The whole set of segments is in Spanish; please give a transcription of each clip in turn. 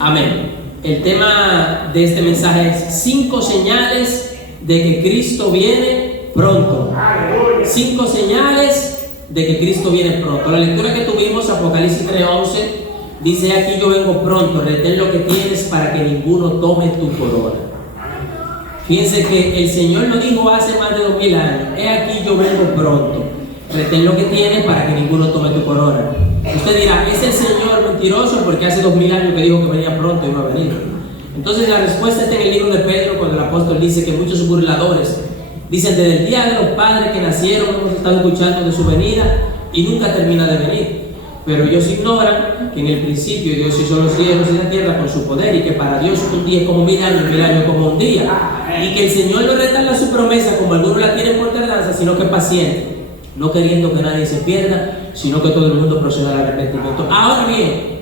Amén. El tema de este mensaje es 5 señales de que Cristo viene pronto. 5 señales de que Cristo viene pronto. La lectura que tuvimos, Apocalipsis 3:11, dice: aquí yo vengo pronto, retén lo que tienes para que ninguno tome tu corona. Fíjense que el Señor lo dijo hace más de 2000 años: he aquí yo vengo pronto, retén lo que tienes para que ninguno tome tu corona. Usted dirá: ¿es el Señor mentiroso porque hace 2000 años que dijo que venía pronto y no ha venido? Entonces la respuesta está en el libro de Pedro, cuando el apóstol dice que muchos burladores dicen: desde el día de los padres que nacieron hemos estado escuchando de su venida y nunca termina de venir. Pero ellos ignoran que en el principio Dios hizo los cielos y la tierra con su poder, y que para Dios un día es como 1000 años, 1000 años como un día, y que el Señor no retarda su promesa como algunos la tienen por tardanza, sino que es paciente, no queriendo que nadie se pierda, sino que todo el mundo proceda al arrepentimiento. Ahora bien,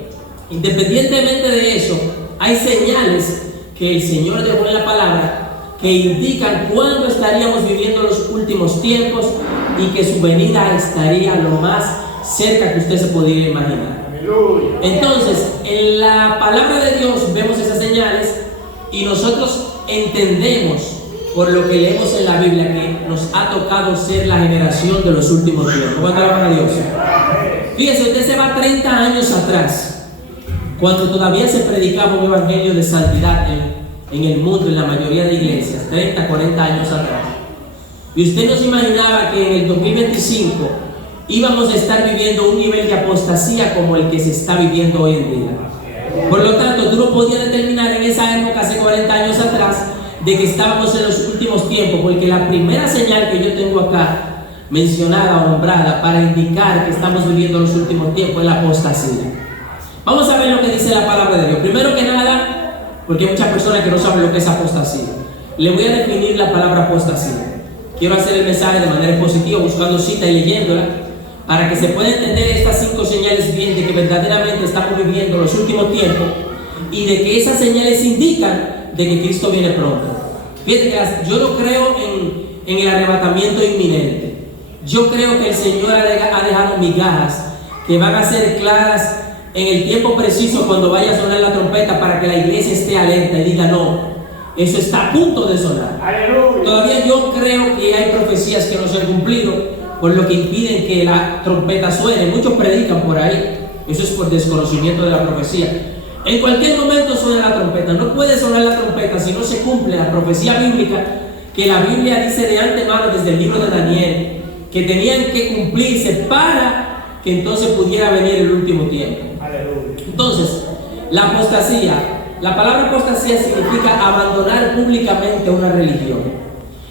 independientemente de eso, hay señales que el Señor dejó en la palabra que indican cuándo estaríamos viviendo los últimos tiempos y que su venida estaría lo más cerca que usted se pudiera imaginar. Entonces, en la palabra de Dios vemos esas señales y nosotros entendemos, por lo que leemos en la Biblia, que nos ha tocado ser la generación de los últimos tiempos. ¿Cuánto alaban a Dios? Fíjese, usted se va 30 años atrás, cuando todavía se predicaba un evangelio de santidad en el mundo, en la mayoría de iglesias, 30, 40 años atrás. Y usted no se imaginaba que en el 2025 íbamos a estar viviendo un nivel de apostasía como el que se está viviendo hoy en día. Por lo tanto, tú no podías determinar en esa época, hace 40 años atrás, de que estábamos en los últimos tiempos, porque la primera señal que yo tengo acá mencionada o nombrada para indicar que estamos viviendo los últimos tiempos es la apostasía. Vamos a ver lo que dice la palabra de Dios. Primero que nada, porque hay muchas personas que no saben lo que es apostasía, le voy a definir la palabra apostasía. Quiero hacer el mensaje de manera positiva, buscando cita y leyéndola, para que se pueda entender estas 5 señales bien de que verdaderamente estamos viviendo los últimos tiempos y de que esas señales indican de que Cristo viene pronto. Fíjate que yo no creo en el arrebatamiento inminente. Yo creo que el Señor ha dejado migajas que van a ser claras en el tiempo preciso cuando vaya a sonar la trompeta, para que la iglesia esté alerta y diga: no, eso está a punto de sonar. ¡Aleluya! Todavía yo creo que hay profecías que no se han cumplido, por lo que impiden que la trompeta suene. Muchos predican por ahí, eso es por desconocimiento de la profecía. En cualquier momento suena la trompeta. No puede sonar la trompeta si no se cumple la profecía bíblica, que la Biblia dice de antemano desde el libro de Daniel, que tenían que cumplirse para que entonces pudiera venir el último tiempo. Entonces, la apostasía, la palabra apostasía significa abandonar públicamente una religión.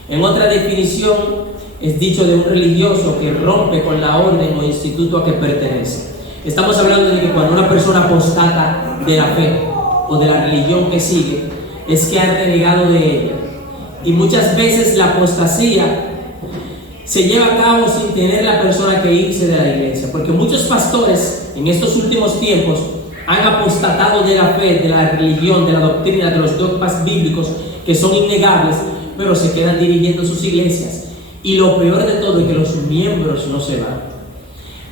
En otra definición, es dicho de un religioso que rompe con la orden o instituto a que pertenece. Estamos hablando de que cuando una persona apostata de la fe o de la religión que sigue, es que ha renegado de ella. Y muchas veces la apostasía se lleva a cabo sin tener la persona que irse de la iglesia, porque muchos pastores en estos últimos tiempos han apostatado de la fe, de la religión, de la doctrina, de los dogmas bíblicos que son innegables, pero se quedan dirigiendo sus iglesias. Y lo peor de todo es que los miembros no se van.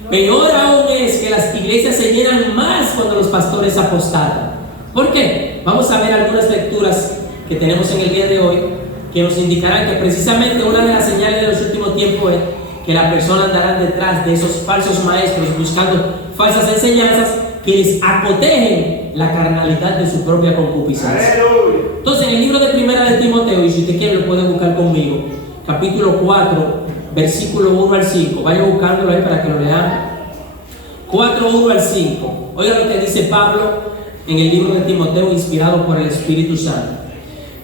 Peor aún es que las iglesias se llenan más cuando los pastores apostatan. ¿Por qué? Vamos a ver algunas lecturas que tenemos en el día de hoy que nos indicarán que precisamente una de las señales de los últimos tiempos es que las personas andarán detrás de esos falsos maestros buscando falsas enseñanzas que les acotejen la carnalidad de su propia concupiscencia. Entonces, en el libro de Primera de Timoteo, y si usted quiere lo puede buscar conmigo, capítulo 4, versículo 1 al 5. Vaya buscándolo ahí para que lo lean. 4, 1 al 5. Oiga lo que dice Pablo en el libro de Timoteo, inspirado por el Espíritu Santo.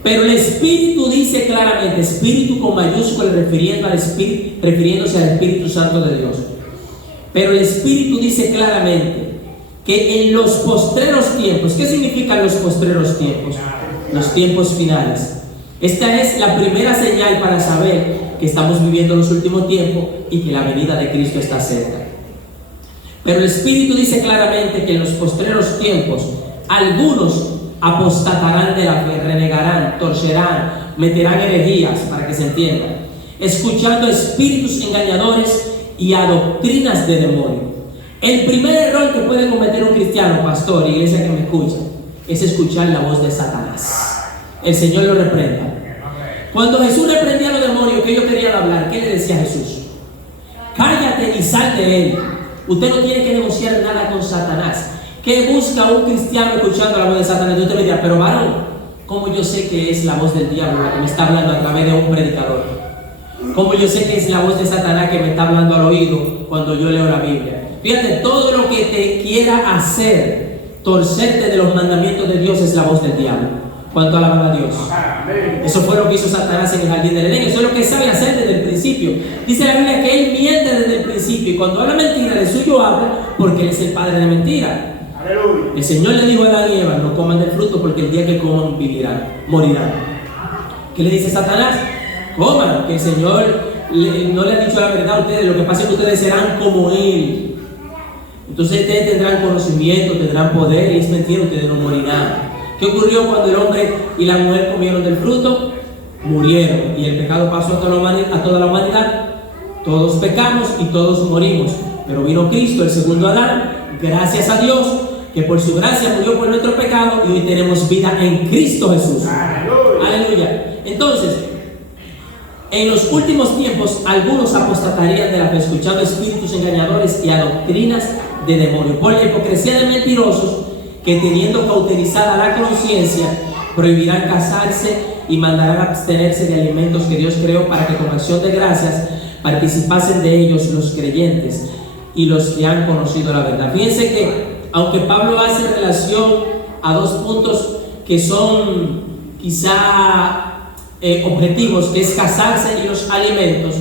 Pero el Espíritu dice claramente, Espíritu con mayúscula, refiriéndose al Espíritu Santo de Dios. Pero el Espíritu dice claramente que en los postreros tiempos, ¿qué significan los postreros tiempos? Los tiempos finales. Esta es la primera señal para saber que estamos viviendo los últimos tiempos y que la venida de Cristo está cerca. Pero el Espíritu dice claramente que en los postreros tiempos algunos apostatarán de la fe, renegarán, torcerán, meterán herejías, para que se entienda, escuchando espíritus engañadores y a doctrinas de demonio. El primer error que puede cometer un cristiano, pastor, iglesia que me escucha, es escuchar la voz de Satanás. El Señor lo reprenda. Cuando Jesús reprendía a los demonios que ellos querían hablar, ¿qué le decía a Jesús? Cállate y sal de él. Usted no tiene que negociar nada con Satanás. ¿Qué busca un cristiano escuchando la voz de Satanás? Yo te me diría, pero varón, ¿cómo yo sé que es la voz del diablo la que me está hablando a través de un predicador? ¿Cómo yo sé que es la voz de Satanás que me está hablando al oído cuando yo leo la Biblia? Fíjate, todo lo que te quiera hacer torcerte de los mandamientos de Dios es la voz del diablo. ¿Cuánto alaban a Dios? Eso fue lo que hizo Satanás en el jardín del Edén. Eso es lo que sabe hacer desde el principio. Dice la Biblia que él miente desde el principio, y cuando habla mentira, de suyo habla, porque él es el padre de mentira. El Señor le dijo a Adán y Eva: no coman del fruto, porque el día que coman morirán. ¿Qué le dice Satanás? Coman, que el Señor no le ha dicho la verdad a ustedes. Lo que pasa es que ustedes serán como él. Entonces ustedes tendrán conocimiento, tendrán poder, y es mentira, ustedes no morirán. ¿Qué ocurrió cuando el hombre y la mujer comieron del fruto? Murieron, y el pecado pasó a toda la humanidad. Todos pecamos y todos morimos, pero vino Cristo, el segundo Adán, gracias a Dios, que por su gracia murió por nuestro pecado, y hoy tenemos vida en Cristo Jesús. Aleluya. Entonces, en los últimos tiempos, algunos apostatarían de la fe, escuchando espíritus engañadores y a doctrinas de demonios, por la hipocresía de mentirosos, que teniendo cauterizada la conciencia, prohibirán casarse y mandarán abstenerse de alimentos que Dios creó, para que con acción de gracias participasen de ellos los creyentes y los que han conocido la verdad. Fíjense que, aunque Pablo hace relación a dos puntos que son quizá objetivos, que es casarse y los alimentos,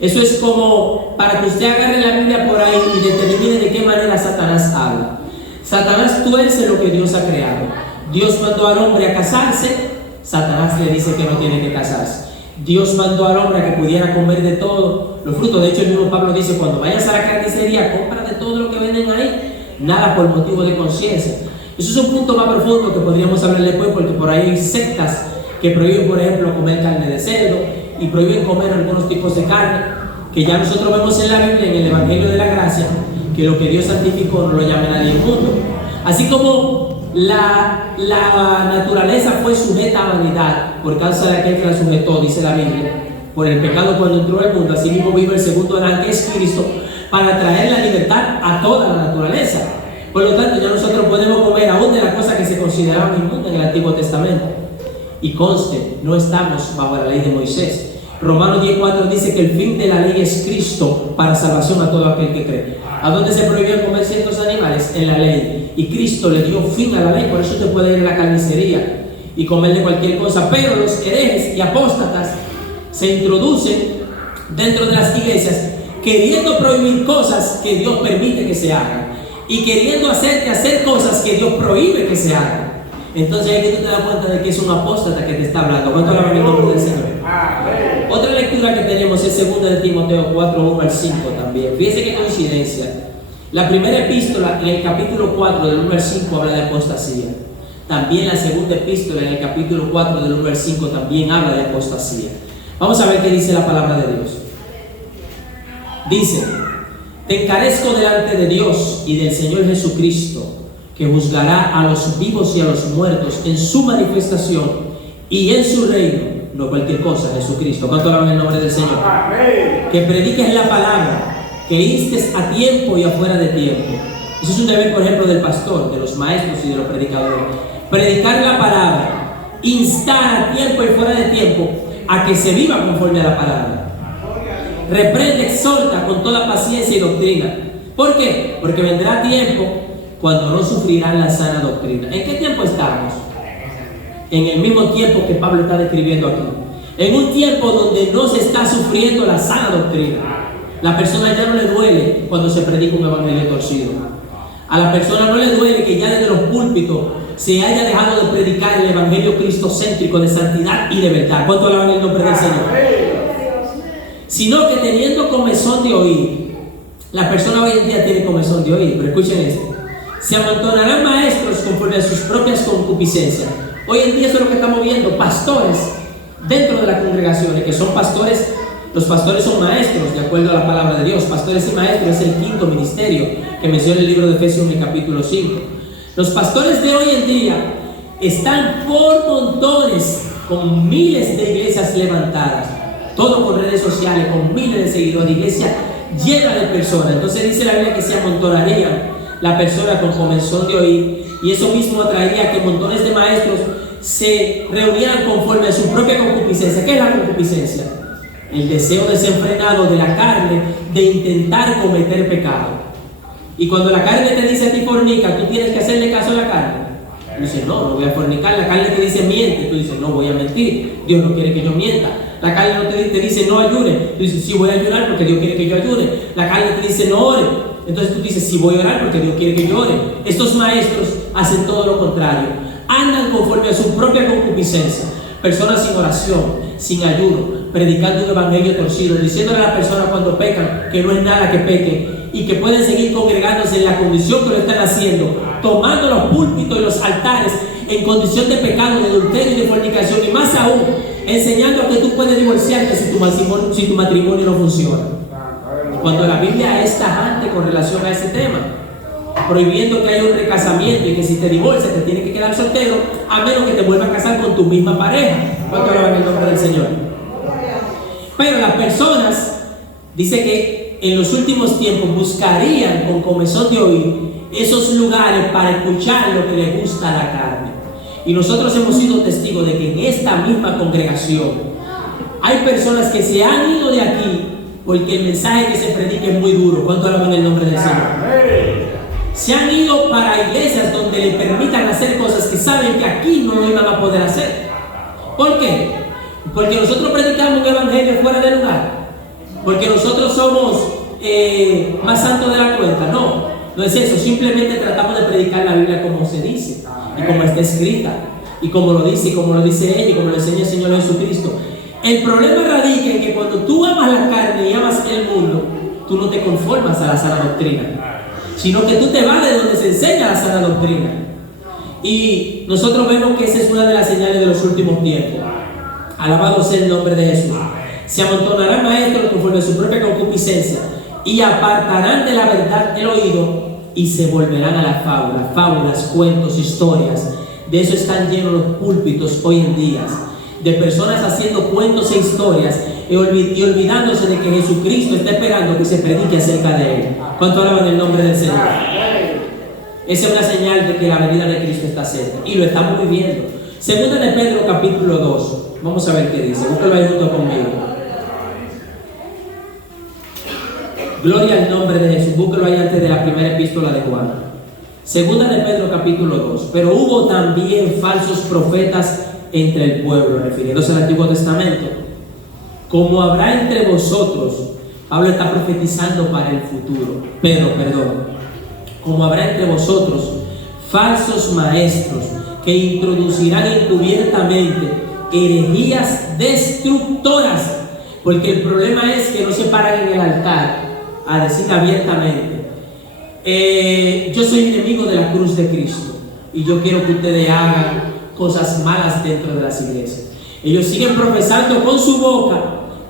eso es como para que usted agarre la Biblia por ahí y determine de qué manera Satanás habla. Satanás tuerce lo que Dios ha creado. Dios mandó al hombre a casarse, Satanás le dice que no tiene que casarse. Dios mandó al hombre a que pudiera comer de todo los frutos. De hecho, el mismo Pablo dice: cuando vayas a la carnicería, compra de todo lo que venden ahí, nada por motivo de conciencia. Eso es un punto más profundo que podríamos hablar después, porque por ahí hay sectas que prohíben, por ejemplo, comer carne de cerdo, y prohíben comer algunos tipos de carne, que ya nosotros vemos en la Biblia, en el Evangelio de la Gracia, que lo que Dios santificó no lo llame nadie inmundo. Así como la naturaleza fue sujeta a vanidad por causa de aquel que la sujetó, dice la Biblia, por el pecado cuando entró al mundo, así mismo vino el segundo Adán, que es Cristo, para traer la libertad a toda la naturaleza. Por lo tanto, ya nosotros podemos comer aún de las cosas que se consideraban inmundas en el Antiguo Testamento. Y conste, no estamos bajo la ley de Moisés. Romanos 10:4 dice que el fin de la ley es Cristo para salvación a todo aquel que cree. ¿A dónde se prohibía comer ciertos animales? En la ley. Y Cristo le dio fin a la ley. Por eso usted puede ir a la carnicería y comer de cualquier cosa. Pero los herejes y apóstatas se introducen dentro de las iglesias queriendo prohibir cosas que Dios permite que se hagan, y queriendo hacerte hacer cosas que Dios prohíbe que se hagan. Entonces ahí que tú te das cuenta de que es un apóstata que te está hablando. ¿Cuánto alaban el nombre del Señor? Otra lectura que tenemos es 2 de Timoteo 4:1 al 5 también. Fíjense qué coincidencia. La primera epístola en el capítulo 4 del 1 al 5 habla de apostasía. También la segunda epístola en el capítulo 4 del 1 al 5 también habla de apostasía. Vamos a ver qué dice la palabra de Dios. Dice: te encarezco delante de Dios y del Señor Jesucristo, que juzgará a los vivos y a los muertos en su manifestación y en su reino, no cualquier cosa, Jesucristo. ¿Cuánto alaban el nombre del Señor? Amén. Que prediques la palabra, que instes a tiempo y afuera de tiempo. Eso es un deber, por ejemplo, del pastor, de los maestros y de los predicadores. Predicar la palabra, instar a tiempo y fuera de tiempo a que se viva conforme a la palabra. Reprende, exhorta con toda paciencia y doctrina. ¿Por qué? Porque vendrá tiempo cuando no sufrirán la sana doctrina. ¿En qué tiempo estamos? En el mismo tiempo que Pablo está describiendo aquí. En un tiempo donde no se está sufriendo la sana doctrina. La persona ya no le duele cuando se predica un evangelio torcido. A la persona no le duele que ya desde los púlpitos se haya dejado de predicar el evangelio cristocéntrico de santidad y de verdad. ¿Cuánto alaban el nombre del Señor? Sino que teniendo comezón de oír. La persona hoy en día tiene comezón de oír, pero escuchen esto: se amontonarán maestros conforme a sus propias concupiscencias. Hoy en día eso es lo que estamos viendo, pastores dentro de las congregaciones, que son pastores. Los pastores son maestros, de acuerdo a la palabra de Dios. Pastores y maestros es el quinto ministerio que menciona el libro de Efesios en el capítulo 5. Los pastores de hoy en día están por montones, con miles de iglesias levantadas, todo con redes sociales, con miles de seguidores, iglesia llena de personas. Entonces dice la Biblia que se amontonarían la persona con comezón de oír, y eso mismo atraería que montones de maestros se reunieran conforme a su propia concupiscencia. ¿Qué es la concupiscencia? El deseo desenfrenado de la carne de intentar cometer pecado. Y cuando la carne te dice a ti fornica, tú tienes que hacerle caso a la carne. Tú dices, no voy a fornicar. La carne te dice miente, tú dices, no voy a mentir, Dios no quiere que yo mienta. La carne no te dice no ayune, tú dices, sí voy a ayunar porque Dios quiere que yo ayune. La carne te dice no ore, entonces tú dices, sí voy a orar porque Dios quiere que yo ore. Estos maestros hacen todo lo contrario, andan conforme a su propia concupiscencia. Personas sin oración, sin ayuno, predicando un evangelio torcido, diciéndole a la persona cuando pecan que no es nada que pequen y que pueden seguir congregándose en la condición que lo están haciendo, tomando los púlpitos y los altares en condición de pecado, de adulterio y de fornicación, y más aún enseñando a que tú puedes divorciarte si tu matrimonio no funciona. Cuando la Biblia es tajante con relación a ese tema, prohibiendo que haya un recasamiento y que si te divorcias te tienes que quedar soltero a menos que te vuelvas a casar con tu misma pareja. ¿Cuánto alaban el nombre del Señor? Pero las personas, dice que en los últimos tiempos buscarían con comezón de oír esos lugares para escuchar lo que les gusta a la carne. Y nosotros hemos sido testigos de que en esta misma congregación hay personas que se han ido de aquí porque el mensaje que se predica es muy duro. ¿Cuánto alaban el nombre del Señor? Se han ido para iglesias donde le permitan hacer cosas que saben que aquí no lo iban a poder hacer. ¿Por qué? Porque nosotros predicamos un evangelio fuera de lugar. Porque nosotros somos más santos de la cuenta. No es eso. Simplemente tratamos de predicar la Biblia como se dice y como está escrita y como lo dice ella y como lo enseña el Señor Jesucristo. El problema radica en que cuando tú amas la carne y amas el mundo, tú no te conformas a la sana doctrina, sino que tú te vas de donde se enseña la sana doctrina. Y nosotros vemos que esa es una de las señales de los últimos tiempos. Alabado sea el nombre de Jesús. Se amontonarán maestros conforme a su propia concupiscencia y apartarán de la verdad el oído y se volverán a las fábulas, cuentos, historias. De eso están llenos los púlpitos hoy en día, de personas haciendo cuentos e historias y olvidándose de que Jesucristo está esperando que se predique acerca de Él. ¿Cuánto alaban el nombre del Señor? Esa es una señal de que la venida de Cristo está cerca y lo estamos viviendo. Segunda de Pedro capítulo 2. Vamos a ver qué dice. Búscalo ahí junto conmigo. Gloria al nombre de Jesús. Búscalo ahí antes de la primera epístola de Juan. Segunda de Pedro capítulo 2. Pero hubo también falsos profetas entre el pueblo, refiriéndose al Antiguo Testamento. Como habrá entre vosotros, Pablo está profetizando para el futuro. Como habrá entre vosotros falsos maestros que introducirán encubiertamente herejías destructoras, porque el problema es que no se paran en el altar a decir abiertamente, yo soy enemigo de la cruz de Cristo y yo quiero que ustedes hagan cosas malas dentro de las iglesias. Ellos siguen profesando con su boca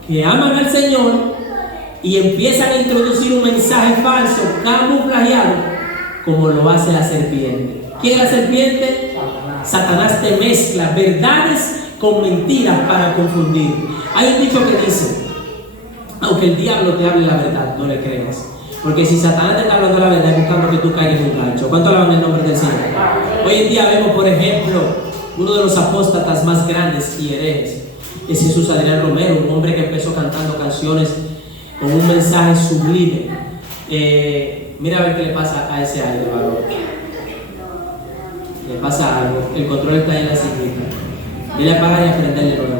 que aman al Señor y empiezan a introducir un mensaje falso, camuflajeado, como lo hace la serpiente. ¿Quién es la serpiente? Satanás te mezcla verdades con mentiras para confundir. Hay un dicho que dice, aunque el diablo te hable la verdad, no le creas. Porque si Satanás te está hablando la verdad, es buscando que tú caigas en un gancho. ¿Cuánto alaban el nombre del Señor? Hoy en día vemos, por ejemplo, uno de los apóstatas más grandes y herejes es Jesús Adrián Romero, un hombre que empezó cantando canciones con un mensaje sublime. Mira a ver qué le pasa a ese aire, valor. Le pasa algo, el control está en la ciclita. Dile a apagar y a prenderle nuevo.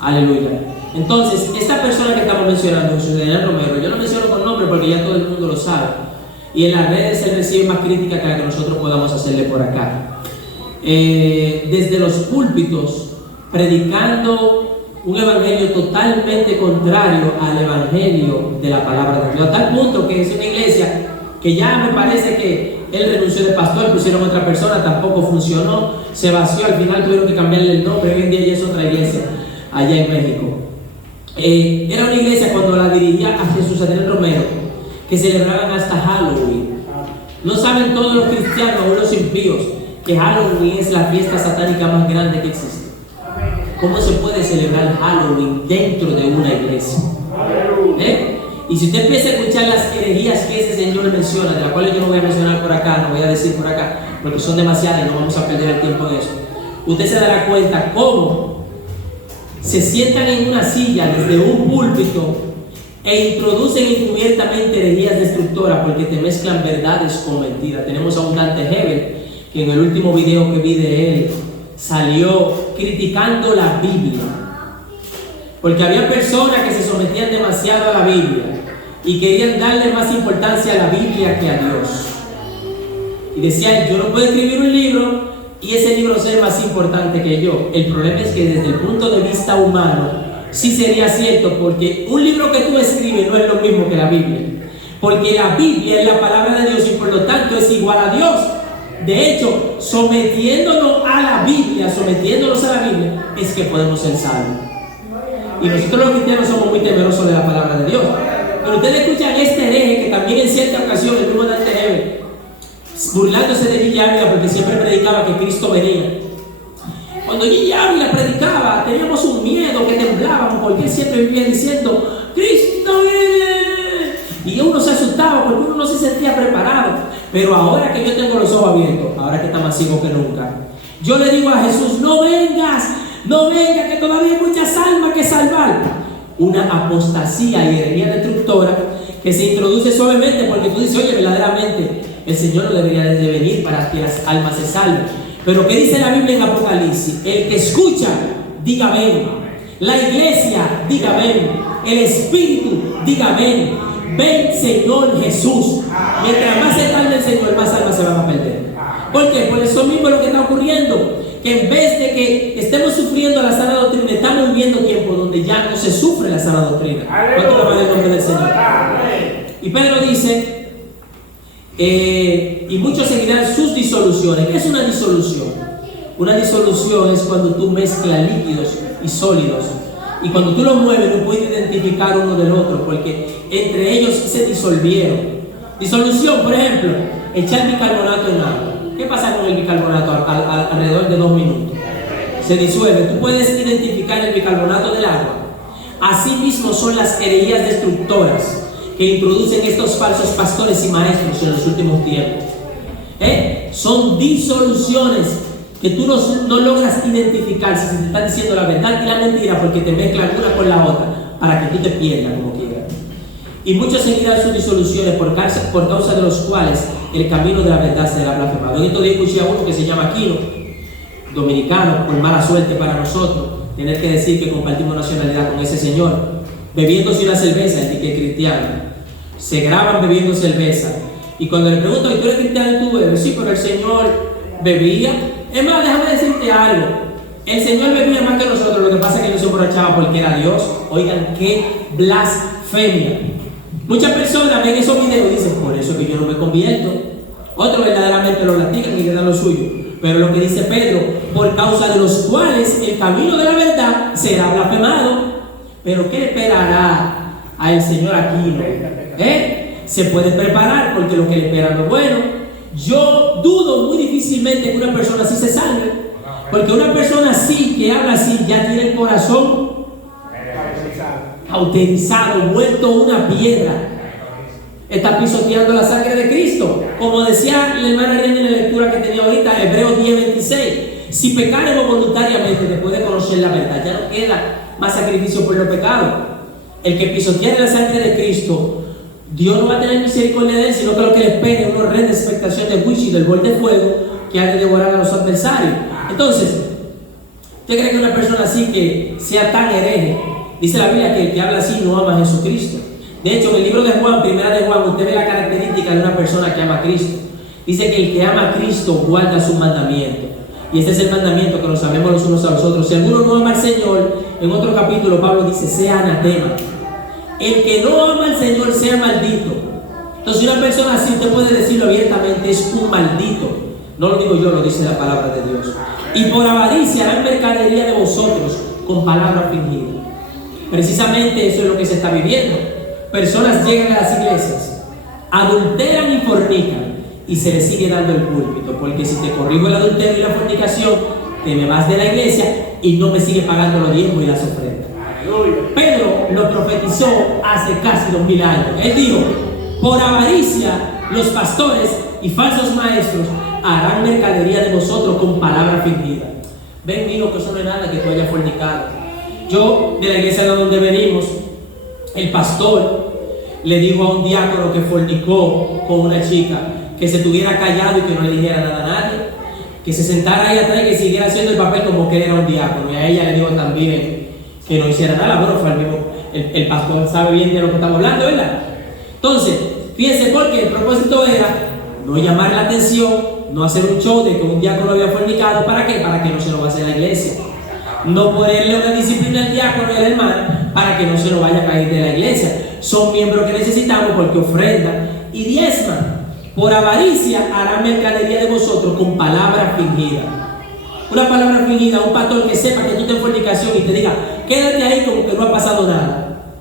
Aleluya. Entonces, esta persona que estamos mencionando, Jesús Adrián Romero, yo lo menciono con nombre porque ya todo el mundo lo sabe. Y en las redes él recibe más crítica que la que nosotros podamos hacerle por acá. Desde los púlpitos, predicando un evangelio totalmente contrario al evangelio de la palabra de Dios, a tal punto que es una iglesia que ya me parece que él renunció de pastor, pusieron otra persona, tampoco funcionó, se vació, al final tuvieron que cambiarle el nombre, hoy en día ya es otra iglesia allá en México. Era una iglesia cuando la dirigía a Jesús Adrián Romero, que celebraban hasta Halloween. No saben todos los cristianos, aún los impíos, que Halloween es la fiesta satánica más grande que existe. ¿Cómo se puede celebrar Halloween dentro de una iglesia? Y si usted empieza a escuchar las herejías que ese señor menciona, de las cuales yo no voy a mencionar por acá, no voy a decir por acá, porque son demasiadas y no vamos a perder el tiempo en eso, usted se dará cuenta cómo se sientan en una silla desde un púlpito e introducen encubiertamente herejías destructoras porque te mezclan verdades con mentiras. Tenemos a un Dante Hebel que en el último video que vi de él salió criticando la Biblia, porque había personas que se sometían demasiado a la Biblia y querían darle más importancia a la Biblia que a Dios. Y decían, yo no puedo escribir un libro y ese libro sea más importante que yo. El problema es que desde el punto de vista humano sí sería cierto, porque un libro que tú escribes no es lo mismo que la Biblia, porque la Biblia es la palabra de Dios y por lo tanto es igual a Dios. De hecho, sometiéndonos a la Biblia, es que podemos ser salvos. Y nosotros los cristianos somos muy temerosos de la palabra de Dios. Pero ustedes escuchan este hereje que también en cierta ocasión, el mismo Dante Hebel, burlándose de Gigi Ávila porque siempre predicaba que Cristo venía. Cuando Gigi Ávila predicaba, teníamos un miedo que temblábamos porque él siempre vivía diciendo, Cristo viene. Y uno se asustaba porque uno no se sentía preparado. Pero ahora que yo tengo los ojos abiertos, ahora que está más ciego que nunca, yo le digo a Jesús, no vengas, que todavía hay muchas almas que salvar. Una apostasía y herejía destructora que se introduce suavemente porque tú dices, oye, verdaderamente el Señor no debería de venir para que las almas se salven. Pero ¿qué dice la Biblia en Apocalipsis? El que escucha, diga ven. La iglesia, diga ven. El Espíritu, diga ven. Ven, Señor Jesús. Mientras más se tarde el Señor, más almas se van a perder. ¿Por qué? Por eso mismo es lo que está ocurriendo. Que en vez de que estemos sufriendo la sana doctrina, estamos viviendo tiempos donde ya no se sufre la sana doctrina. ¿Cuánto le va el nombre del Señor? Y Pedro dice, y muchos seguirán sus disoluciones. ¿Qué es una disolución? Una disolución es cuando tú mezclas líquidos y sólidos. Y cuando tú los mueves no puedes identificar uno del otro porque entre ellos se disolvieron. Disolución, por ejemplo, echar bicarbonato en agua. ¿Qué pasa con el bicarbonato alrededor de 2 minutos? Se disuelve. Tú puedes identificar el bicarbonato del agua. Asimismo son las herejías destructoras que introducen estos falsos pastores y maestros en los últimos tiempos. Son disoluciones que tú no logras identificar si se te está diciendo la verdad y la mentira porque te mezclan una con la otra para que tú te pierdas como quieras. Y muchos seguirán sus disoluciones por causa de los cuales el camino de la verdad será blasfemado. En estos días escuché a uno que se llama Aquino, dominicano, por mala suerte para nosotros, tener que decir que compartimos nacionalidad con ese señor, bebiéndose una cerveza, el que es cristiano. Se graban bebiendo cerveza. Y cuando le pregunto, ¿tú eres cristiano y tú bebes? Sí, pero el Señor bebía. Es más, déjame decirte algo. El Señor bebía más que nosotros, lo que pasa es que no se emborrachaba porque era Dios. Oigan, qué blasfemia. Muchas personas ven esos videos y dicen, por eso que yo no me convierto. Otros verdaderamente lo latigan y le dan lo suyo. Pero lo que dice Pedro, por causa de los cuales el camino de la verdad será blasfemado. Pero ¿qué esperará al Señor Aquino? Se puede preparar porque lo que le espera no es bueno. Yo dudo muy difícilmente que una persona así se salve, porque una persona así, que habla así, ya tiene el corazón cauterizado, vuelto una piedra. Está pisoteando la sangre de Cristo. Como decía la hermana Ariana en la lectura que tenía ahorita, Hebreos 10:26. Si pecaremos voluntariamente después de conocer la verdad, ya no queda más sacrificio por los pecados. El que pisotea la sangre de Cristo, Dios no va a tener misericordia de él, sino que lo que le espera es una red de expectación de juicio y del bol de fuego que ha de devorar a los adversarios. Entonces, ¿usted cree que una persona así que sea tan hereje? Dice la Biblia que el que habla así no ama a Jesucristo. De hecho, en el libro de Juan, primera de Juan, usted ve la característica de una persona que ama a Cristo. Dice que el que ama a Cristo guarda sus mandamientos. Y ese es el mandamiento que lo sabemos los unos a los otros. Si alguno no ama al Señor, en otro capítulo Pablo dice, sea anatema. El que no ama al Señor sea maldito. Entonces una persona así, usted puede decirlo abiertamente, es un maldito. No lo digo yo, lo dice la palabra de Dios. Y por avaricia harán mercadería de vosotros con palabra fingida. Precisamente eso es lo que se está viviendo. Personas llegan a las iglesias, adulteran y fornican y se les sigue dando el púlpito, porque si te corrió dijo el adulterio y la fornicación, te me vas de la iglesia y no me sigue pagando los diezmos y las ofrendas. Pedro lo profetizó hace casi 2000 años. Él dijo: por avaricia los pastores y falsos maestros harán mercadería de vosotros con palabra fingida. Ven, digo que eso no es nada que tú hayas fornicado. Yo, de la iglesia de donde venimos, el pastor le dijo a un diácono que fornicó con una chica que se tuviera callado y que no le dijera nada a nadie, que se sentara ahí atrás y que siguiera haciendo el papel como que él era un diácono. Y a ella le dijo también que no hiciera nada. Bueno, fue el mismo, el pastor sabe bien de lo que estamos hablando, ¿verdad? Entonces, fíjense, porque el propósito era no llamar la atención, no hacer un show de que un diácono había fornicado. ¿Para qué? Para que no se lo vaya a la iglesia. No ponerle una disciplina al diácono y al hermano para que no se lo vaya a caer de la iglesia. Son miembros que necesitamos porque ofrendan y diezman. Por avaricia harán mercadería de vosotros con palabra fingida. Una palabra fingida, un pastor que sepa que tú estás en fornicación y te diga: quédate ahí como que no ha pasado nada.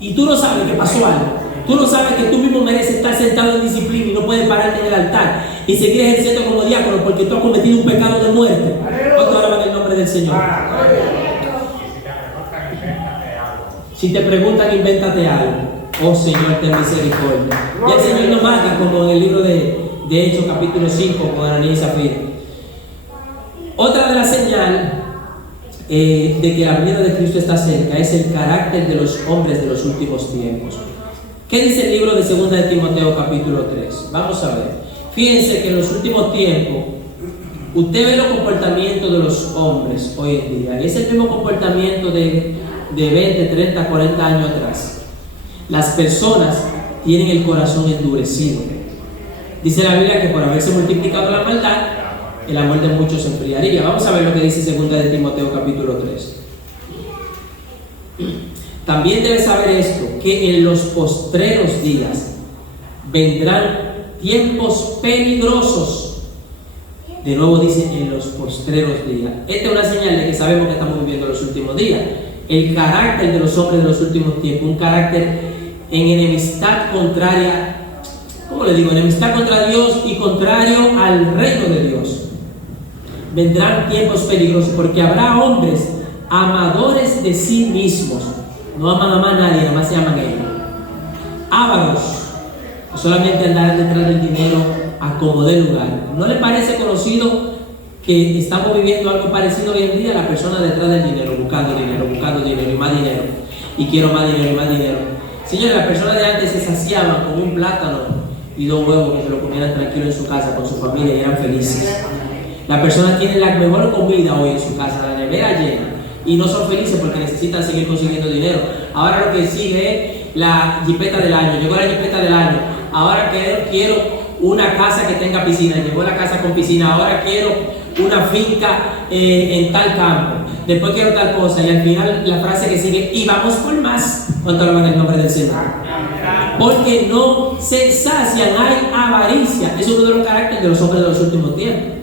Y tú no sabes que pasó algo. Tú no sabes que tú mismo mereces estar sentado en disciplina y no puedes pararte en el altar y seguir ejerciendo como diácono porque tú has cometido un pecado de muerte. ¿Cuánto alaban el nombre del Señor? Si te preguntan, invéntate algo. Oh Señor, ten misericordia. Y el Señor nos marca, como en el libro de Hechos, capítulo 5, con Ananías y Zafira. Otra de las señales de que la venida de Cristo está cerca es el carácter de los hombres de los últimos tiempos. ¿Qué dice el libro de 2 de Timoteo, capítulo 3? Vamos a ver. Fíjense que en los últimos tiempos, usted ve los comportamientos de los hombres hoy en día. Y es el mismo comportamiento de 20, 30, 40 años atrás. Las personas tienen el corazón endurecido. Dice la Biblia que por haberse multiplicado la maldad, el amor de muchos se enfriaría. Vamos a ver lo que dice 2 de Timoteo, capítulo 3. También debes saber esto, que en los postreros días vendrán tiempos peligrosos. De nuevo dice: en los postreros días. Esta es una señal de que sabemos que estamos viviendo los últimos días. El carácter de los hombres de los últimos tiempos, un carácter en enemistad contraria, ¿cómo le digo? Enemistad contra Dios y contrario al reino de Dios. Vendrán tiempos peligrosos porque habrá hombres amadores de sí mismos. No aman a más nadie, nada más se aman ellos. Ávaros, solamente andar detrás del dinero a como dé lugar. ¿No le parece conocido que estamos viviendo algo parecido hoy en día? La persona detrás del dinero, buscando dinero y más dinero. Y quiero más dinero y más dinero. Señores, las personas de antes se saciaban con un plátano y 2 huevos que se lo comieran tranquilo en su casa con su familia y eran felices. Las personas tienen la mejor comida hoy en su casa, la nevera llena, y no son felices porque necesitan seguir consiguiendo dinero. Ahora lo que sigue es la jipeta del año. Llegó la jipeta del año. Ahora quiero una casa que tenga piscina. Llegó la casa con piscina. Ahora quiero una finca en tal campo. Después quiero tal cosa. Y al final la frase que sigue: y vamos por más. ¿Cuánto alaban el nombre del Señor? Porque no se sacian, hay avaricia. Eso es uno de los caracteres de los hombres de los últimos tiempos.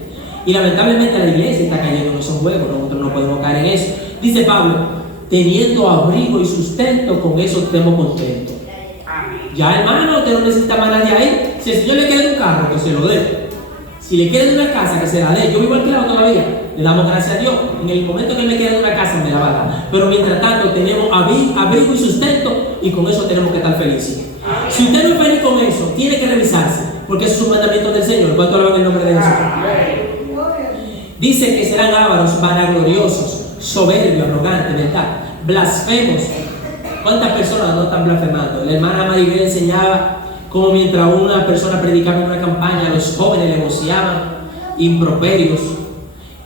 Y lamentablemente la iglesia está cayendo en esos juegos. Nosotros no podemos caer en eso. Dice Pablo: teniendo abrigo y sustento, con eso estemos contentos. Ya, hermano, usted no necesita más nadie ahí. Si el Señor le quiere un carro, que se lo dé. Si le quiere una casa, que se la dé. Yo vivo alquilado todavía. Le damos gracias a Dios. En el momento que Él me quiera una casa, me la va a dar. Pero mientras tanto, tenemos abrigo y sustento, y con eso tenemos que estar felices. Si usted no es feliz con eso, tiene que revisarse, porque eso es un mandamiento del Señor. ¿Cuánto alaban el nombre de Jesús? Dice que serán ávaros, vanagloriosos, soberbios, arrogantes, ¿verdad? Blasfemos. ¿Cuántas personas no están blasfemando? La hermana Maribel enseñaba cómo mientras una persona predicaba en una campaña, los jóvenes le voceaban improperios,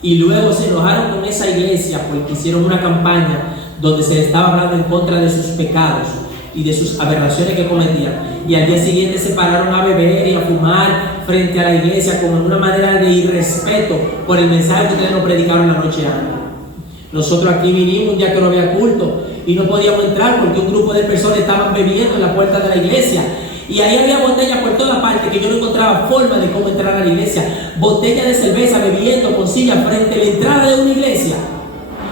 y luego se enojaron con esa iglesia porque hicieron una campaña donde se estaba hablando en contra de sus pecados y de sus aberraciones que cometían, y al día siguiente se pararon a beber y a fumar frente a la iglesia como una manera de irrespeto por el mensaje que ustedes nos predicaron la noche antes. Nosotros aquí vinimos un día que no había culto y no podíamos entrar porque un grupo de personas estaban bebiendo en la puerta de la iglesia, y ahí había botellas por todas partes que yo no encontraba forma de cómo entrar a la iglesia. Botellas de cerveza bebiendo con sillas frente a la entrada de una iglesia.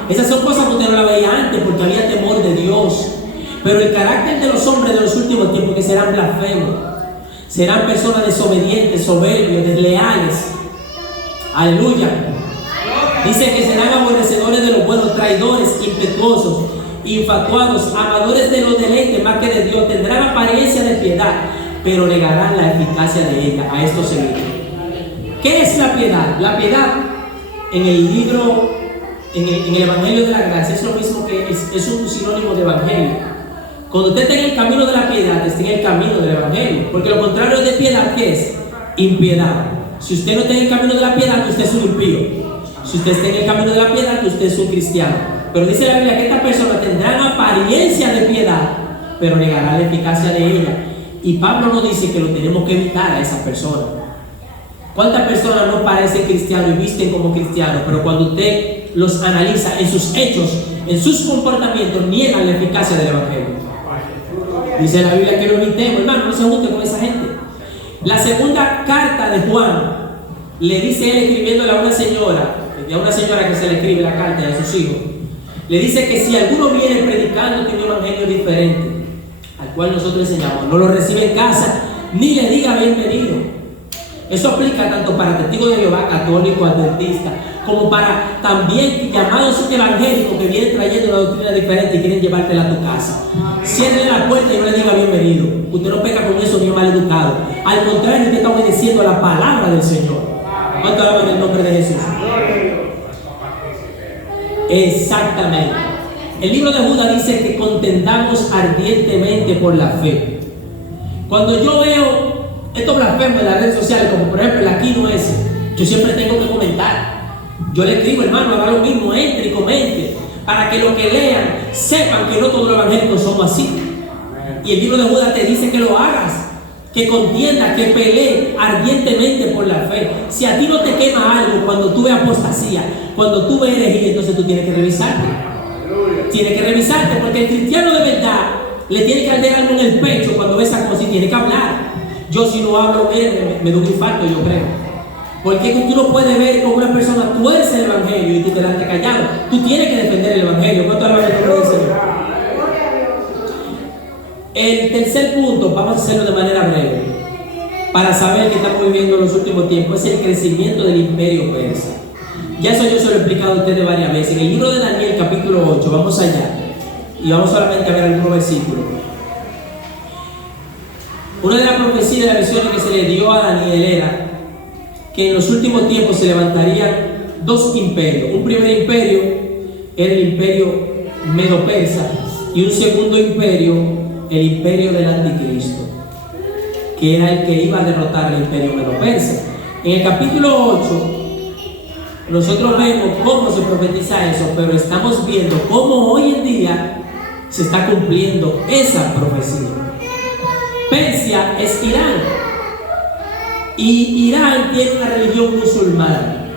Esas son cosas que usted no la veía antes porque había temor de Dios. Pero el carácter de los hombres de los últimos tiempos, que serán blasfemos, serán personas desobedientes, soberbios, desleales, Aleluya. Dice que serán aborrecedores de lo bueno, traidores, impetuosos, infatuados, amadores de los deleites más que de Dios. Tendrán apariencia de piedad, pero negarán la eficacia de ella. A esto se viene. ¿Qué es la piedad? La piedad en el libro, en el Evangelio de la Gracia, es lo mismo que es un sinónimo de Evangelio. Cuando usted está en el camino de la piedad, está en el camino del Evangelio. Porque lo contrario de piedad, ¿qué es? Impiedad. Si usted no está en el camino de la piedad, usted es un impío. Si usted está en el camino de la piedad, usted es un cristiano. Pero dice la Biblia que estas personas tendrán apariencia de piedad, pero negarán la eficacia de ella. Y Pablo nos dice que lo tenemos que evitar a esa persona. ¿Cuántas personas no parecen cristianos y visten como cristianos, pero cuando usted los analiza en sus hechos, en sus comportamientos, niegan la eficacia del Evangelio? Dice la Biblia que lo evitemos, hermano, no se junte con esa gente. La segunda carta de Juan, le dice él escribiéndole a una señora que se le escribe la carta a sus hijos, le dice que si alguno viene predicando un evangelio diferente al cual nosotros enseñamos, no lo recibe en casa, ni le diga bienvenido. Eso aplica tanto para testigos de Jehová, católicos, adventistas, como para también llamados evangélicos que vienen trayendo una doctrina diferente y quieren llevártela a tu casa. Cierre la puerta y no le diga bienvenido. Usted no peca con eso ni es mal educado. Al contrario, usted está obedeciendo la palabra del Señor. ¿Cuánto alaban en el nombre de Jesús? Exactamente. El libro de Judas dice que contendamos ardientemente por la fe. Cuando yo veo estos blasfemos en las redes sociales, como por ejemplo el aquí no es, yo siempre tengo que comentar. Yo le escribo, hermano, haga lo mismo, entre y comente, para que los que lean sepan que no todos los evangélicos somos así. Y el libro de Judas te dice que lo hagas, que contiendas, que pelees ardientemente por la fe. Si a ti no te quema algo cuando tú ves apostasía, cuando tú ves herejía, entonces tú tienes que revisarte. Tienes que revisarte, porque el cristiano de verdad le tiene que arder algo en el pecho cuando ve esa cosa y tiene que hablar. Yo si no hablo, me da un infarto, yo creo. Porque tú no puedes ver cómo una persona tuerce el evangelio y tú quedarte callado. Tú tienes que defender el evangelio. ¿Cuánto alaban el nombre del Señor? El tercer punto, vamos a hacerlo de manera breve, para saber que estamos viviendo en los últimos tiempos, es el crecimiento del imperio persa. Ya eso yo se lo he explicado a ustedes varias veces. En el libro de Daniel, capítulo 8, vamos allá y vamos solamente a ver algunos versículos. Una de las profecías de las visiones que se le dio a Daniel era que en los últimos tiempos se levantarían dos imperios. Un primer imperio era el imperio medo-persa y un segundo imperio, el imperio del anticristo, que era el que iba a derrotar al imperio medo-persa. En el capítulo 8 nosotros vemos cómo se profetiza eso, pero estamos viendo cómo hoy en día se está cumpliendo esa profecía. Persia es Irán, y Irán tiene una religión musulmana.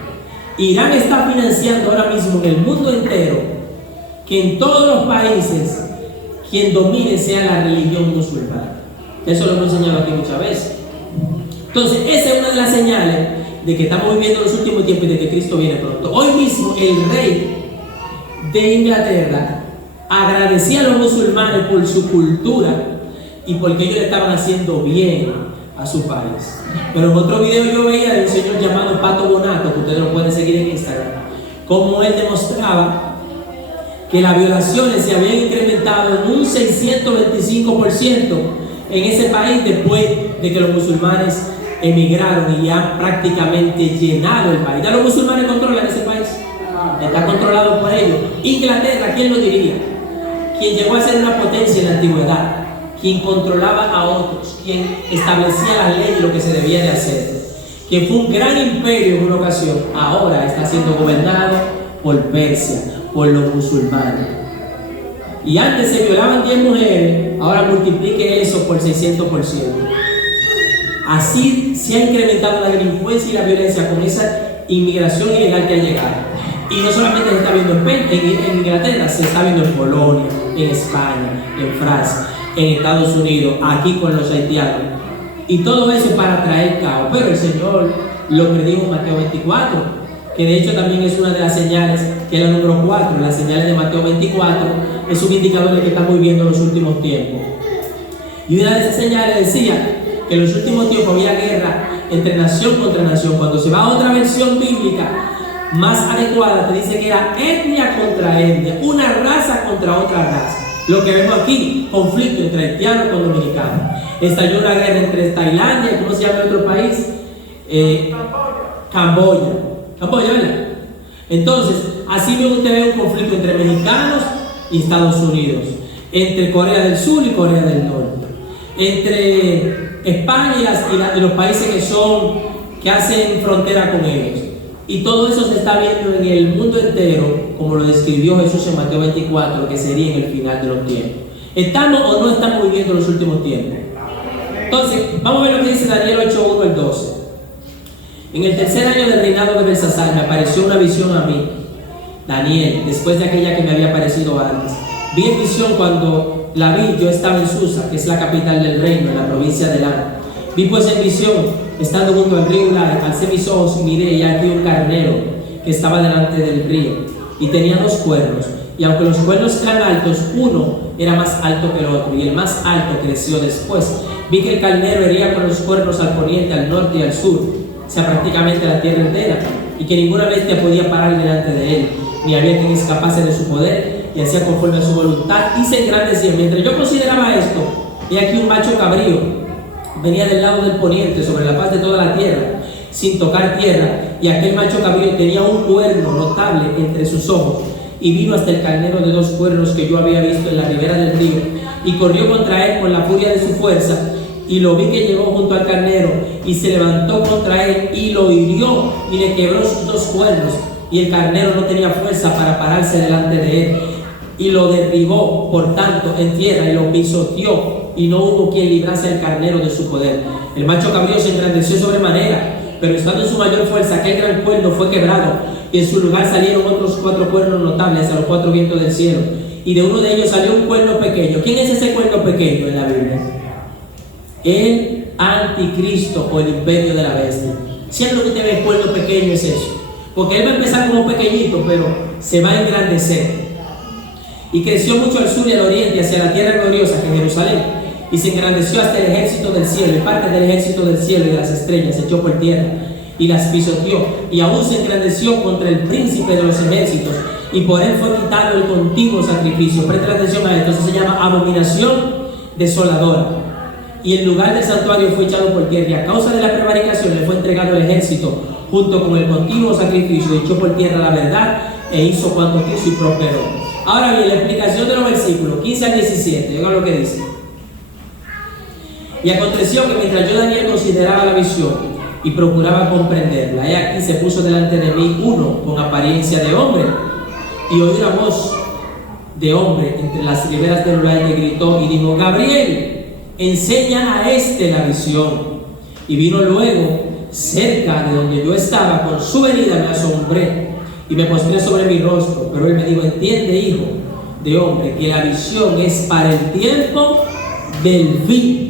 Irán está financiando ahora mismo en el mundo entero que en todos los países quien domine sea la religión musulmana. Eso lo hemos enseñado aquí muchas veces. Entonces esa es una de las señales de que estamos viviendo los últimos tiempos y de que Cristo viene pronto. Hoy mismo el rey de Inglaterra agradecía a los musulmanes por su cultura y porque ellos le estaban haciendo bien a su país. Pero en otro video yo veía de un señor llamado Pato Bonato, que ustedes lo pueden seguir en Instagram, cómo él demostraba que las violaciones se habían incrementado en un 625% en ese país después de que los musulmanes emigraron y han prácticamente llenado el país. Ya los musulmanes controlan ese país, está controlado por ellos. Inglaterra, ¿quién lo diría? Quien llegó a ser una potencia en la antigüedad, quien controlaba a otros, quien establecía las leyes y lo que se debía de hacer, que fue un gran imperio en una ocasión, ahora está siendo gobernado por Persia, por los musulmanes. Y antes se violaban 10 mujeres, ahora multiplique eso por 600%. Así se ha incrementado la delincuencia y la violencia con esa inmigración ilegal que ha llegado. Y no solamente se está viendo en Inglaterra, se está viendo en Polonia, en España, en Francia, en Estados Unidos, aquí con los haitianos. Y todo eso para traer caos. Pero el Señor lo predijo en Mateo 24, que de hecho también es una de las señales, que es la número 4, las señales de Mateo 24, es un indicador de que estamos viviendo los últimos tiempos. Y una de esas señales decía que en los últimos tiempos había guerra entre nación contra nación. Cuando se va a otra versión bíblica más adecuada, te dice que era etnia contra etnia, una raza contra otra raza. Lo que vemos aquí, conflicto entre haitianos con dominicanos. Estalló una guerra entre Tailandia, ¿cómo se llama el otro país? Camboya, ¿verdad? Entonces, así mismo usted ve un conflicto entre mexicanos y Estados Unidos, entre Corea del Sur y Corea del Norte, entre España y los países que hacen frontera con ellos. Y todo eso se está viendo en el mundo entero, como lo describió Jesús en Mateo 24, que sería en el final de los tiempos. ¿Estamos o no estamos viviendo los últimos tiempos? Entonces, vamos a ver lo que dice Daniel 8:1 al 12. En el tercer año del reinado de Belsasar me apareció una visión a mí, Daniel, después de aquella que me había aparecido antes. Vi en visión cuando la vi, yo estaba en Susa, que es la capital del reino, en la provincia de Elán. Vi pues en visión, estando junto al río Ulai, alcé mis ojos y miré, y aquí un carnero que estaba delante del río, y tenía 2 cuernos, y aunque los cuernos eran altos, uno era más alto que el otro, y el más alto creció después. Vi que el carnero hería con los cuernos al poniente, al norte y al sur, o sea, prácticamente la tierra entera, y que ninguna bestia podía parar delante de él, ni había quien escapase de su poder, y hacía conforme a su voluntad, y se engrandecía. Mientras yo consideraba esto, y aquí un macho cabrío venía del lado del poniente, sobre la faz de toda la tierra, sin tocar tierra, y aquel macho cabrío tenía un cuerno notable entre sus ojos, y vino hasta el carnero de 2 cuernos que yo había visto en la ribera del río, y corrió contra él con la furia de su fuerza, y lo vi que llegó junto al carnero, y se levantó contra él, y lo hirió, y le quebró sus 2 cuernos, y el carnero no tenía fuerza para pararse delante de él, y lo derribó, por tanto, en tierra, y lo pisoteó, y no hubo quien librase al carnero de su poder. El macho cabrío se engrandeció sobremanera, pero estando en su mayor fuerza, aquel gran cuerno fue quebrado, y en su lugar salieron otros 4 cuernos notables a los 4 vientos del cielo, y de uno de ellos salió un cuerno pequeño. ¿Quién es ese cuerno pequeño en la Biblia? El anticristo o el imperio de la bestia. Siempre que usted ve el cuerno pequeño es eso, porque él va a empezar como pequeñito, pero se va a engrandecer. Y creció mucho al sur y al oriente, hacia la tierra gloriosa, que es Jerusalén, y se engrandeció hasta el ejército del cielo, y parte del ejército del cielo y de las estrellas se echó por tierra, y las pisoteó, y aún se engrandeció contra el príncipe de los ejércitos, y por él fue quitado el continuo sacrificio. Presta atención a esto, eso se llama abominación desoladora. Y el lugar del santuario fue echado por tierra, y a causa de la prevaricación le fue entregado el ejército, junto con el continuo sacrificio, y echó por tierra la verdad, e hizo cuanto quiso y prosperó. Ahora bien, la explicación de los versículos 15 al 17, oigan lo que dice. Y aconteció que mientras yo, Daniel, consideraba la visión y procuraba comprenderla, he aquí se puso delante de mí uno con apariencia de hombre, y oí una voz de hombre entre las riberas del Ulai que gritó y dijo: Gabriel, enseña a este la visión. Y vino luego cerca de donde yo estaba, con su venida me asombré y me postré sobre mi rostro, pero él me dijo: entiende, hijo de hombre, que la visión es para el tiempo del fin.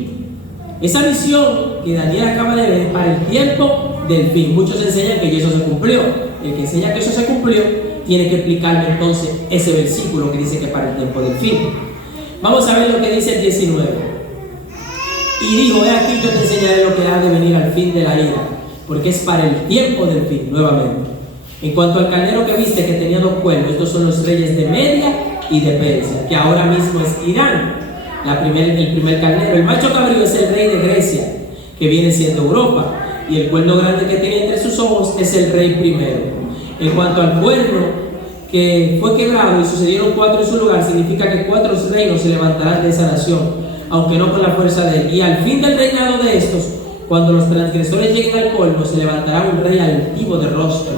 Esa visión que Daniel acaba de ver es para el tiempo del fin. Muchos enseñan que eso se cumplió. El que enseña que eso se cumplió tiene que explicarme entonces ese versículo que dice que es para el tiempo del fin. Vamos a ver lo que dice el 19. Y dijo: he aquí, yo te enseñaré lo que ha de venir al fin de la ira, porque es para el tiempo del fin. Nuevamente, en cuanto al carnero que viste, que tenía 2 cuernos, estos son los reyes de Media y de Persia, que ahora mismo es Irán, el primer carnero. El macho cabrío es el rey de Grecia, que viene siendo Europa, y el cuerno grande que tiene entre sus ojos es el rey primero. En cuanto al cuerno que fue quebrado y sucedieron 4 en su lugar, significa que 4 reinos se levantarán de esa nación, aunque no con la fuerza de él. Y al fin del reinado de estos, cuando los transgresores lleguen al colmo, se levantará un rey altivo de rostro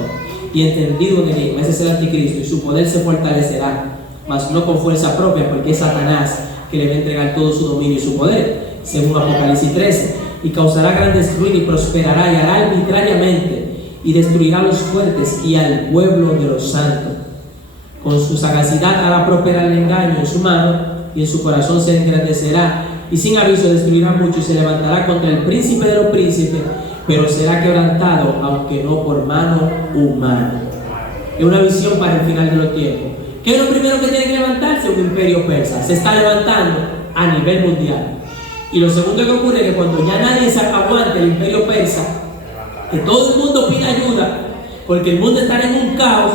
y entendido en enigma. Ese es el anticristo, y su poder se fortalecerá, mas no con fuerza propia, porque es Satanás que le va a entregar todo su dominio y su poder, según Apocalipsis 13, y causará gran destruir y prosperará y hará arbitrariamente y destruirá a los fuertes y al pueblo de los santos. Con su sagacidad hará prosperar el engaño en su mano, y en su corazón se engrandecerá, y sin aviso destruirá mucho, y se levantará contra el príncipe de los príncipes, pero será quebrantado, aunque no por mano humana. Es una visión para el final de los tiempos. ¿Qué es lo primero que tiene que levantarse? Un imperio persa. Se está levantando a nivel mundial. Y lo segundo que ocurre es que cuando ya nadie se aguante el imperio persa, que todo el mundo pida ayuda, porque el mundo estará en un caos,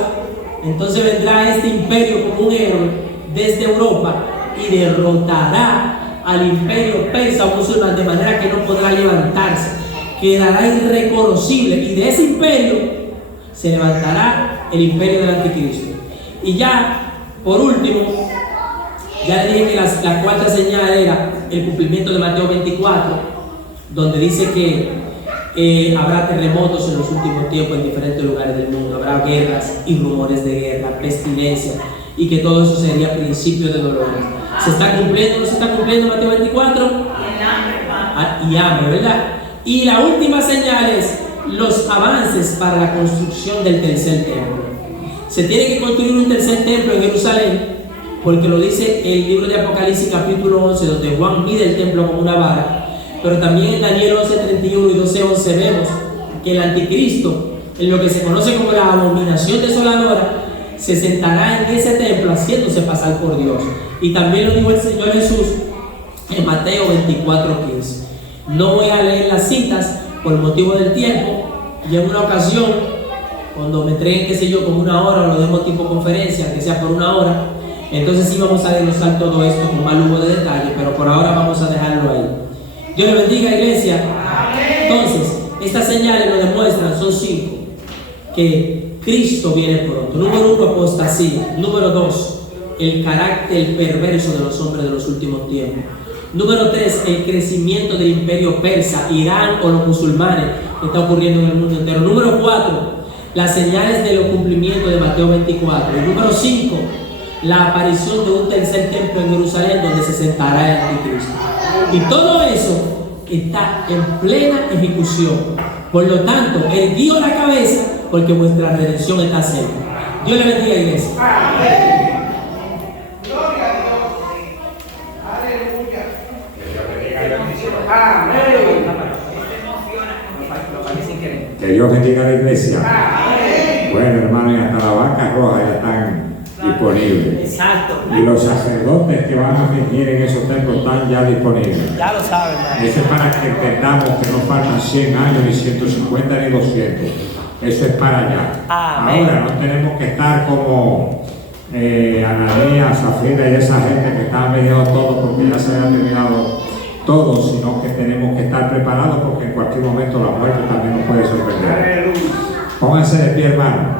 entonces vendrá este imperio como un héroe desde Europa y derrotará al imperio persa o musulmán de manera que no podrá levantarse, quedará irreconocible, y de ese imperio se levantará el imperio del anticristo. Y ya, por último, ya le dije que la cuarta señal era el cumplimiento de Mateo 24, donde dice que habrá terremotos en los últimos tiempos en diferentes lugares del mundo, habrá guerras y rumores de guerra, pestilencia, y que todo eso sería principio de dolores. ¿Se está cumpliendo o no se está cumpliendo Mateo 24? Y hambre, ¿verdad? Y la última señal es los avances para la construcción del tercer templo. Se tiene que construir un tercer templo en Jerusalén, porque lo dice el libro de Apocalipsis capítulo 11, donde Juan mide el templo como una vara. Pero también en Daniel 11:31 y 12:11 vemos que el anticristo, en lo que se conoce como la abominación desoladora, se sentará en ese templo haciéndose pasar por Dios. Y también lo dijo el Señor Jesús en Mateo 24:15. No voy a leer las citas por motivo del tiempo, y en una ocasión, cuando me entreguen, qué sé yo, como una hora, o lo demos tipo conferencia, que sea por una hora, entonces sí vamos a desglosar todo esto con más lujo de detalle, pero por ahora vamos a dejarlo ahí. Dios le bendiga, iglesia. Entonces, estas señales nos demuestran, son 5, que Cristo viene pronto. Número 1, apostasía. Número 2, el carácter perverso de los hombres de los últimos tiempos. Número 3, el crecimiento del imperio persa, Irán o los musulmanes, que está ocurriendo en el mundo entero. Número 4, las señales de los cumplimientos de Mateo 24. Y número 5, la aparición de un tercer templo en Jerusalén donde se sentará el anticristo. Y todo eso está en plena ejecución. Por lo tanto, erguíos la cabeza, porque vuestra redención está cerca. Dios le bendiga, iglesia. Que Dios bendiga a la iglesia. Bueno, hermanos, y hasta la vaca roja ya están disponibles. Exacto. Y los sacerdotes que van a fingir en esos templos están ya disponibles. Ya lo saben, hermano. Eso es para que entendamos que no faltan 100 años, ni 150, ni 200. Eso es para allá. Amén. Ahora no tenemos que estar como Ananías, Zafira y esa gente que están vendiendo todo porque ya se ha terminado todo, sino que tenemos que estar preparados porque en cualquier momento la muerte también nos puede sorprender. Pónganse de pie, hermano.